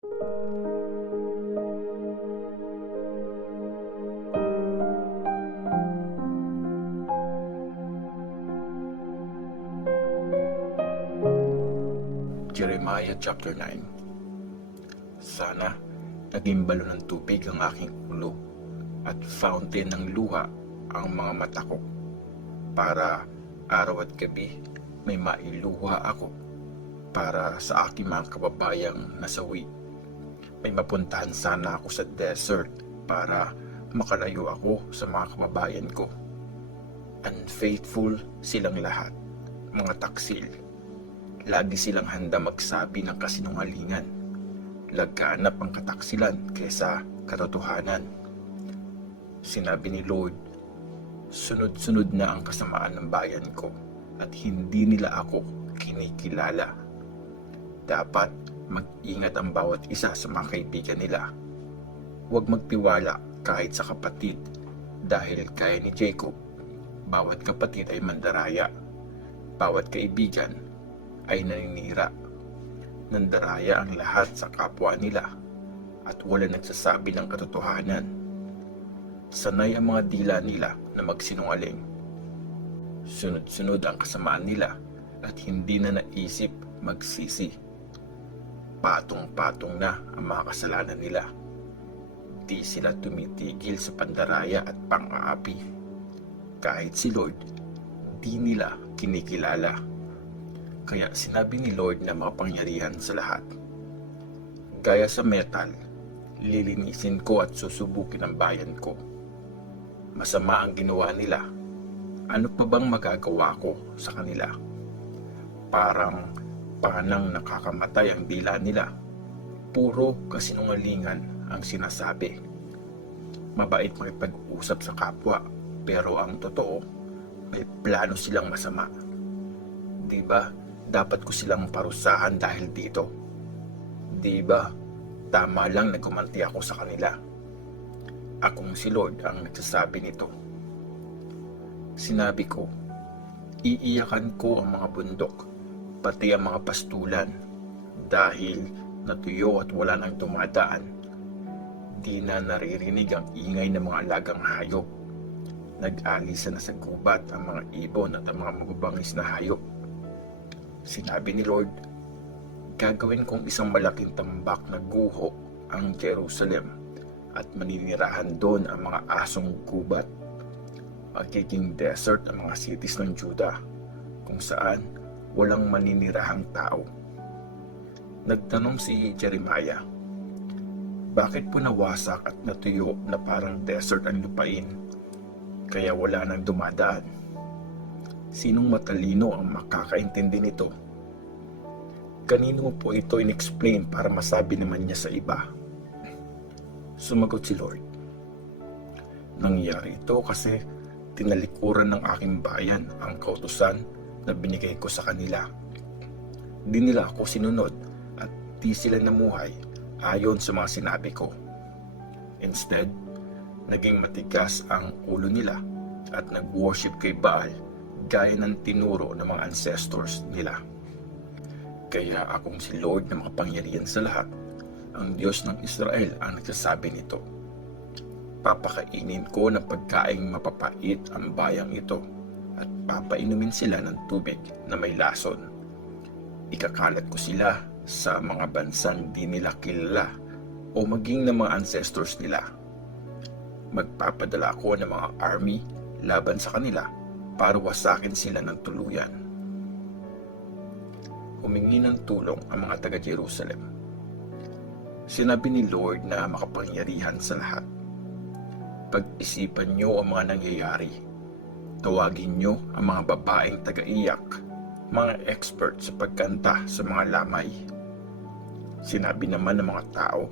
Jeremiah chapter 9. Sana naging balo ng tubig ang aking ulo at fountain ng luha ang mga mata ko, para araw at gabi may mailuha ako para sa aking mga kababayang nasawi. May mapuntahan sana ako sa desert para makalayo ako sa mga kababayan ko. Unfaithful silang lahat, mga taksil. Lagi silang handa magsabi ng kasinungalingan. Laganap ang kataksilan kaysa katotohanan. Sinabi ni Lord, sunod-sunod na ang kasamaan ng bayan ko at hindi nila ako kinikilala. Dapat mag-ingat ang bawat isa sa mga kaibigan nila. Huwag magtiwala kahit sa kapatid, dahil kaya ni Jacob, bawat kapatid ay mandaraya. Bawat kaibigan ay naninira. Nandaraya ang lahat sa kapwa nila at wala nagsasabi ng katotohanan. Sanay ang mga dila nila na magsinungaling. Sunod-sunod ang kasamaan nila at hindi na naisip magsisi. Patong-patong na ang mga kasalanan nila. Di sila tumitigil sa pandaraya at pang-aapi. Kahit si Lord, di nila kinikilala. Kaya sinabi ni Lord na makapangyarihan sa lahat, gaya sa metal, lilinisin ko at susubukin ang bayan ko. Masama ang ginawa nila. Ano pa bang magagawa ko sa kanila? Parang panang nakakamatay ang dila nila. Puro kasinungalingan ang sinasabi. Mabait makipag-usap sa kapwa, pero ang totoo, may plano silang masama. Diba, dapat ko silang parusahan dahil dito? Diba, tama lang na gumanti ako sa kanila? Akong si Lord ang nagsasabi nito. Sinabi ko, iiyakan ko ang mga bundok, pati ang mga pastulan, dahil natuyo at wala nang dumadaan. Di na naririnig ang ingay ng mga alagang hayop. Nag-alisa na sa gubat ang mga ibon at ang mga mababangis na hayop. Sinabi ni Lord, gagawin kong isang malaking tambak na guho ang Jerusalem at maninirahan doon ang mga asong gubat. Magiging desert ang mga cities ng Judah, kung saan walang maninirahang tao. Nagtanong si Jeremiah, bakit po nawasak at natuyo na parang desert ang lupain, kaya wala nang dumadaan? Sinong matalino ang makakaintindi nito? Kanino mo po ito in-explain para masabi naman niya sa iba? Sumagot si Lord, nangyari ito kasi tinalikuran ng aking bayan ang kautusan na binigay ko sa kanila. Di nila ako sinunod at di sila namuhay ayon sa mga sinabi ko. Instead, naging matigas ang ulo nila at nag-worship kay Baal gaya ng tinuro ng mga ancestors nila. Kaya akong si Lord na makapangyarihan sa lahat, ang Diyos ng Israel ang nagsasabi nito. Papakainin ko ng pagkaing mapapait ang bayang ito at papainumin sila ng tubig na may lason. Ikakalat ko sila sa mga bansang di nila kilala o maging ng mga ancestors nila. Magpapadala ako ng mga army laban sa kanila para wasakin sila ng tuluyan. Humingi ng tulong ang mga taga-Jerusalem. Sinabi ni Lord na makapangyarihan sa lahat, pag-isipan niyo ang mga nangyayari. Tawagin niyo ang mga babaeng taga-iyak, mga expert sa pagkanta sa mga lamay. Sinabi naman ng mga tao,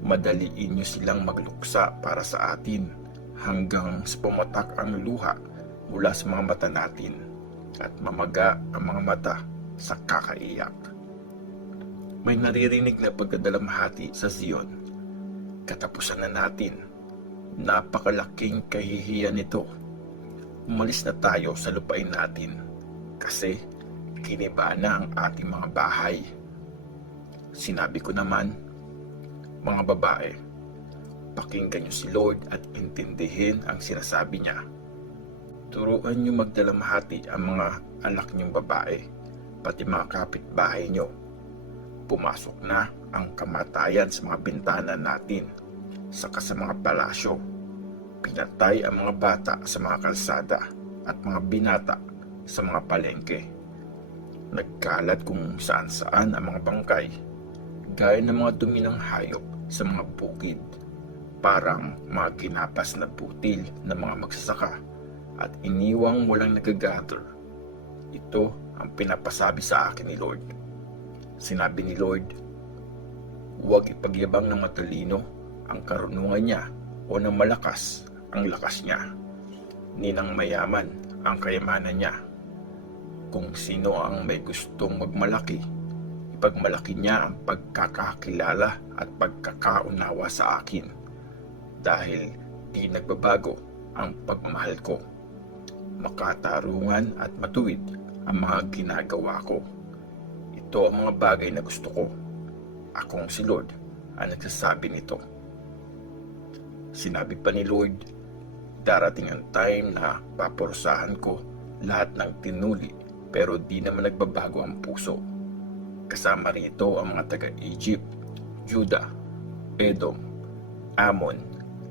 madaliin niyo silang magluksa para sa atin hanggang sa pumatak ang luha mula sa mga mata natin at mamaga ang mga mata sa kakaiyak. May naririnig na pagkadalamhati sa Zion. Katapusan na natin. Napakalaking kahihiyan nito. Umalis na tayo sa lupain natin kasi kiniba na ang ating mga bahay. Sinabi ko naman, Mga babae, pakinggan niyo si Lord at intindihin ang sinasabi niya. Turuan niyo magdalamhati ang mga anak niyong babae, pati mga kapitbahay niyo. Pumasok na ang kamatayan sa mga bintana natin, saka sa mga palasyo. Pinatay ang mga bata sa mga kalsada at mga binata sa mga palengke. Nagkalat kung saan-saan ang mga bangkay, gaya ng mga dumi ng hayop sa mga bukid, parang mga ginapas na butil ng mga magsasaka at iniwang walang nagagather. Ito ang pinapasabi sa akin ni Lord. Sinabi ni Lord, huwag ipagyabang ng matalino ang karunungan niya o ng malakas ang lakas niya, ni ng mayaman ang kayamanan niya. Kung sino ang may gustong magmalaki, ipagmalaki niya ang pagkakakilala at pagkakaunawa sa akin, dahil di nagbabago ang pagmamahal ko. Makatarungan at matuwid ang mga ginagawa ko. Ito ang mga bagay na gusto ko. Akong si Lord ang nagsasabi nito. Sinabi pa ni Lord, darating ang time na paporsahan ko lahat ng tinuli, pero di naman nagbabago ang puso. Kasama rito ang mga taga-Egypt, Judah, Edom, Ammon,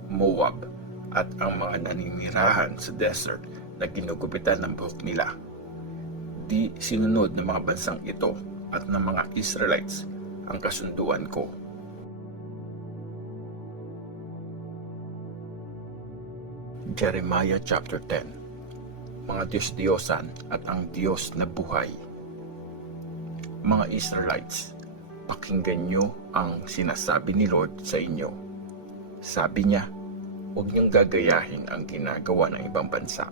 Moab, at ang mga naninirahan sa desert na ginugupitan ng buhok nila. Di sinunod ng mga bansang ito at ng mga Israelites ang kasunduan ko. Jeremiah chapter 10. Mga Diyos-Diyosan at ang Diyos na buhay. Mga Israelites, pakinggan niyo ang sinasabi ni Lord sa inyo. Sabi niya, huwag niyong gagayahin ang ginagawa ng ibang bansa.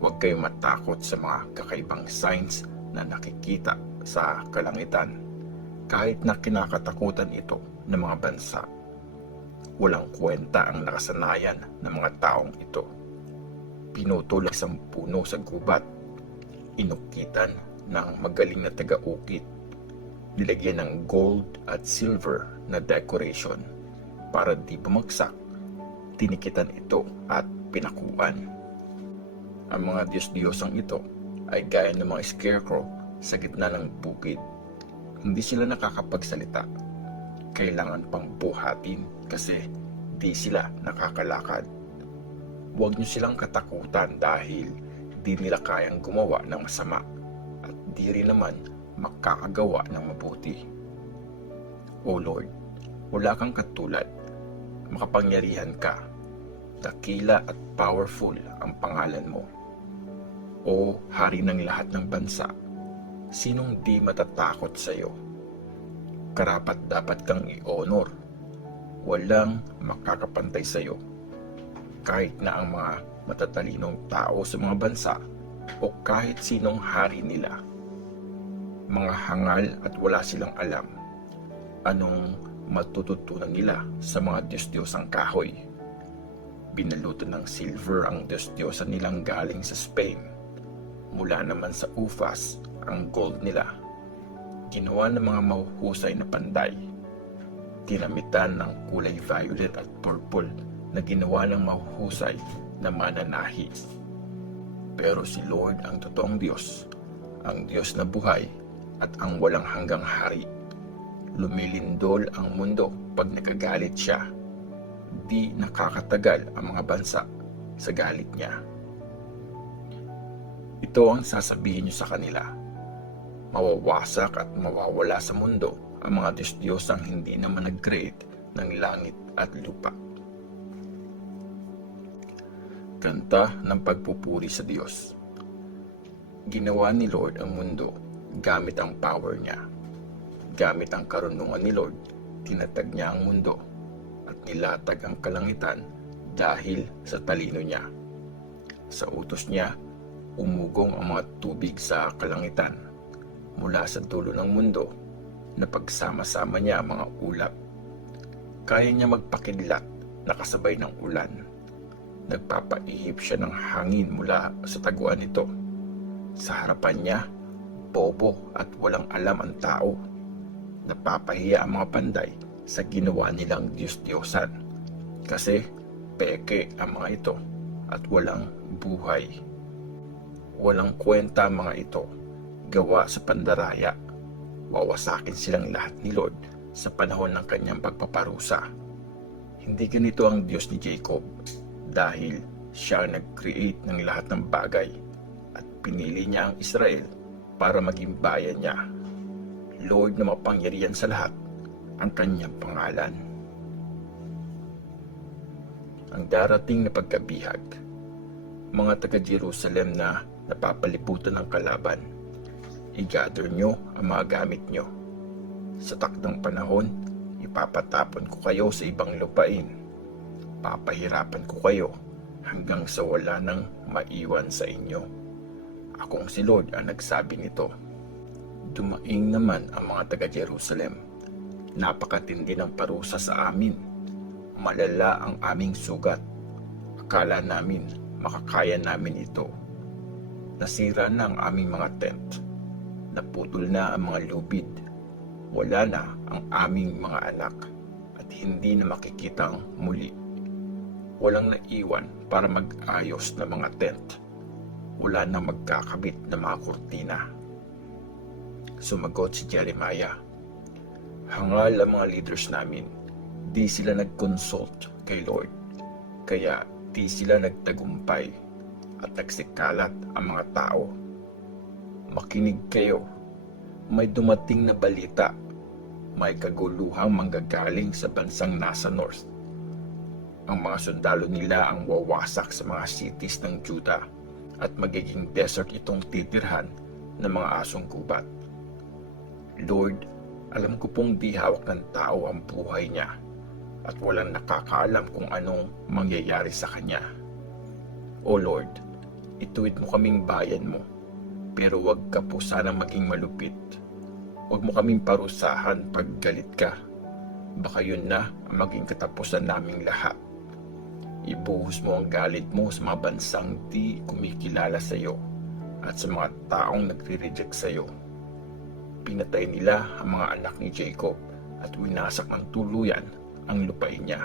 Huwag kayong matakot sa mga kakaibang signs na nakikita sa kalangitan, kahit na kinakatakutan ito ng mga bansa. Walang kwenta ang nakasanayan ng mga taong ito. Pinutol ang isang puno sa gubat, inukitan ng magaling na taga-ukit, nilagyan ng gold at silver na decoration para di bumagsak, tinikitan ito at pinakuan. Ang mga Diyos-Diyosang ito ay gaya ng mga scarecrow sa gitna ng bukid. Hindi sila nakakapagsalita. Kailangan pang buhatin kasi di sila nakakalakad. Huwag niyo silang katakutan dahil di nila kayang gumawa ng masama at di rin naman makakagawa ng mabuti. O Lord, wala kang katulad. Makapangyarihan ka. Dakila at powerful ang pangalan mo. O hari ng lahat ng bansa, sinong di matatakot sa iyo? Karapat dapat kang i-honor. Walang makakapantay sa iyo. Kahit na ang mga matatalinong tao sa mga bansa o kahit sinong hari nila. Mga hangal at wala silang alam. Anong matututunan nila sa mga Diyos-Diyosang kahoy? Binalutan ng silver ang Diyos-Diyosan nilang galing sa Spain. Mula naman sa Ufas ang gold nila. Ginawa ng mga mahuhusay na panday. Tinamitan ng kulay violet at purple na ginawa ng mahuhusay na mananahi. Pero si Lord ang totoong Diyos, ang Diyos na buhay at ang walang hanggang hari. Lumilindol ang mundo pag nagagalit siya. Di nakakatagal ang mga bansa sa galit niya. Ito ang sasabihin niyo sa kanila. Mawawasak at mawawala sa mundo ang mga Diyos-Diyosang hindi naman nag-create ng langit at lupa. Kanta ng pagpupuri sa Diyos. Ginawa ni Lord ang mundo gamit ang power niya. Gamit ang karunungan ni Lord, tinatag niya ang mundo at nilatag ang kalangitan dahil sa talino niya. Sa utos niya, umugong ang mga tubig sa kalangitan. Mula sa dulo ng mundo, napagsama-sama niya ang mga ulap. Kaya niya magpakidlat na kasabay ng ulan. Nagpapaihip siya ng hangin mula sa taguan nito. Sa harapan niya, bobo at walang alam ang tao. Napapahiya ang mga panday sa ginawa nilang Diyos-Diyosan. Kasi peke ang mga ito at walang buhay. Walang kwenta ang mga ito, gawa sa pandaraya. Wawasakin silang lahat ni Lord sa panahon ng kanyang pagpaparusa. Hindi ganito ang Diyos ni Jacob, dahil siya ang nag-create ng lahat ng bagay at pinili niya ang Israel para maging bayan niya. Lord na mapangyarihan sa lahat ang kanyang pangalan. Ang darating na pagkabihag. Mga taga-Jerusalem na napapaliputan ng kalaban, i-gather nyo ang mga gamit nyo. Sa takdang panahon, ipapatapon ko kayo sa ibang lupain. Papahirapan ko kayo hanggang sa wala nang maiwan sa inyo. Akong si Lord ang nagsabi nito. Dumaing naman ang mga taga-Jerusalem. Napakatindi ng parusa sa amin. Malala ang aming sugat. Akala namin makakaya namin ito. Nasira na ang aming mga tent. Naputol na ang mga lubid. Wala na ang aming mga anak at hindi na makikitang muli. Walang naiwan para mag-ayos ng mga tent. Wala na magkakabit na mga kurtina. Sumagot si Jeremiah. Hangal ang mga leaders namin. Di sila nag-consult kay Lord. Kaya di sila nagtagumpay at nagsikalat ang mga tao. Makinig kayo. May dumating na balita. May kaguluhang manggagaling sa bansang nasa north. Ang mga sundalo nila ang wawasak sa mga cities ng Judah at magiging desert itong titirhan ng mga asong gubat. Lord, alam ko pong di hawak ng tao ang buhay niya at walang nakakaalam kung anong mangyayari sa kanya. O Lord, ituwid mo kaming bayan mo, pero wag ka po sanang maging malupit. Wag mo kaming parusahan pag galit ka. Baka yun na ang maging katapusan naming lahat. Ibuhos mo ang galit mo sa mga bansang di kumikilala sa iyo at sa mga taong nagre-reject sa iyo. Pinatay nila ang mga anak ni Jacob at winasak ng tuluyan ang lupain niya.